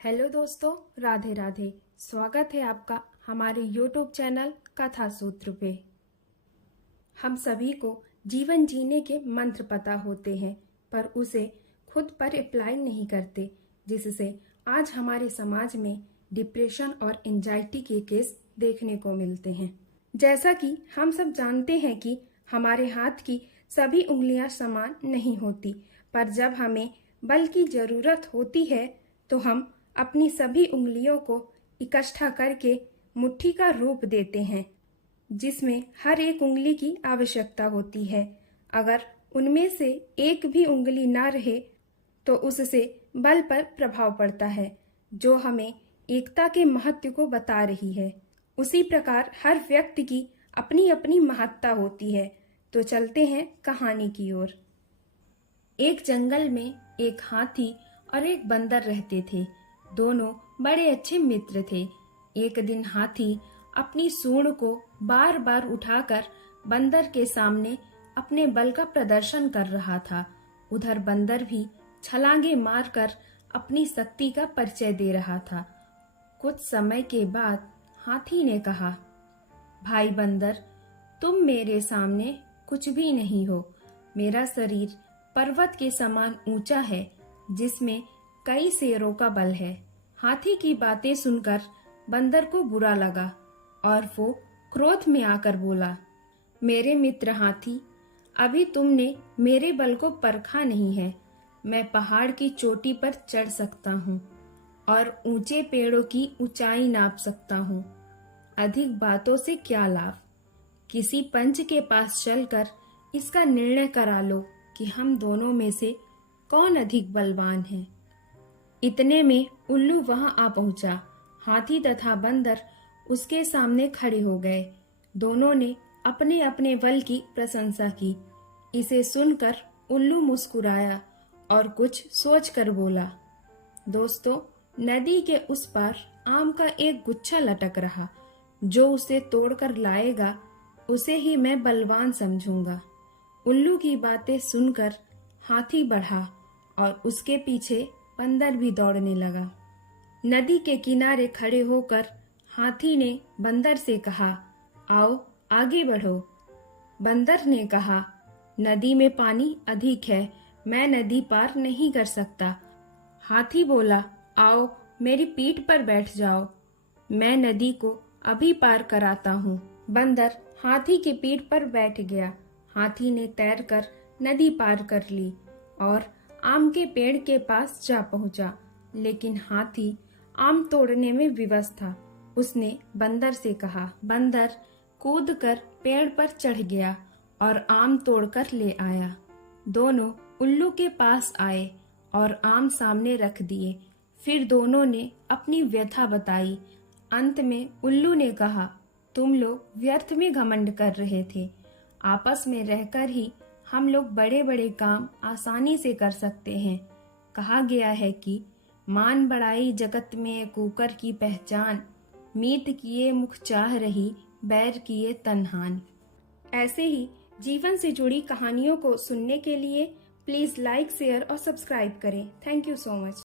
Hello दोस्तों, राधे राधे। स्वागत है आपका हमारे YouTube चैनल कथा सूत्र पे। हम सभी को जीवन जीने के मंत्र पता होते हैं, पर उसे खुद पर अप्लाई नहीं करते, जिससे आज हमारे समाज में डिप्रेशन और एंजाइटी के केस देखने को मिलते हैं। जैसा कि हम सब जानते हैं कि हमारे हाथ की सभी उंगलियां समान नहीं होती, पर जब हमें बल की जरूरत होती है तो हम अपनी सभी उंगलियों को इकट्ठा करके मुट्ठी का रूप देते हैं, जिसमें हर एक उंगली की आवश्यकता होती है। अगर उनमें से एक भी उंगली ना रहे तो उससे बल पर प्रभाव पड़ता है, जो हमें एकता के महत्व को बता रही है। उसी प्रकार हर व्यक्ति की अपनी अपनी महत्ता होती है। तो चलते हैं कहानी की ओर। एक जंगल में एक हाथी और एक बंदर रहते थे। दोनों बड़े अच्छे मित्र थे। एक दिन हाथी अपनी सूंड को बार बार उठाकर बंदर के सामने अपने बल का प्रदर्शन कर रहा था। उधर बंदर भी छलांगे मारकर अपनी शक्ति का परिचय दे रहा था। कुछ समय के बाद हाथी ने कहा, भाई बंदर, तुम मेरे सामने कुछ भी नहीं हो। मेरा शरीर पर्वत के समान ऊंचा है, जिसमें कई शेरों का बल है। हाथी की बातें सुनकर बंदर को बुरा लगा और वो क्रोध में आकर बोला, मेरे मित्र हाथी, अभी तुमने मेरे बल को परखा नहीं है। मैं पहाड़ की चोटी पर चढ़ सकता हूँ और ऊंचे पेड़ों की ऊंचाई नाप सकता हूँ। अधिक बातों से क्या लाभ? किसी पंच के पास चलकर इसका निर्णय करा लो कि हम दोनों में से कौन अधिक बलवान है। इतने में उल्लू वहां आ पहुंचा। हाथी तथा बंदर उसके सामने खड़े हो गए। दोनों ने अपने अपने बल की प्रशंसा की। इसे सुनकर उल्लू मुस्कुराया और कुछ सोचकर बोला, दोस्तों, नदी के उस पार आम का एक गुच्छा लटक रहा। जो उसे तोड़कर लाएगा उसे ही मैं बलवान समझूंगा। उल्लू की बातें सुनकर हाथी बढ़ा और उसके पीछे बंदर भी दौड़ने लगा। नदी के किनारे खड़े होकर हाथी ने बंदर से कहा, आओ आगे बढ़ो। बंदर ने कहा, नदी में पानी अधिक है, मैं नदी पार नहीं कर सकता। हाथी बोला, आओ मेरी पीठ पर बैठ जाओ, मैं नदी को अभी पार कराता हूँ। बंदर हाथी की पीठ पर बैठ गया। हाथी ने तैरकर नदी पार कर ली और आम के पेड़ के पास जा पहुंचा। लेकिन हाथी आम तोड़ने में विवश था। उसने बंदर से कहा। बंदर कूदकर पेड़ पर चढ़ गया और आम तोड़कर ले आया। दोनों उल्लू के पास आए और आम सामने रख दिए। फिर दोनों ने अपनी व्यथा बताई। अंत में उल्लू ने कहा, तुम लोग व्यर्थ में घमंड कर रहे थे। आपस में रहकर ही हम लोग बड़े बड़े काम आसानी से कर सकते हैं। कहा गया है कि मान बढ़ाई जगत में कुकर की पहचान, मीत किए मुख चाह रही, बैर किए तन्हान। ऐसे ही जीवन से जुड़ी कहानियों को सुनने के लिए प्लीज लाइक, शेयर और सब्सक्राइब करें। Thank you so much.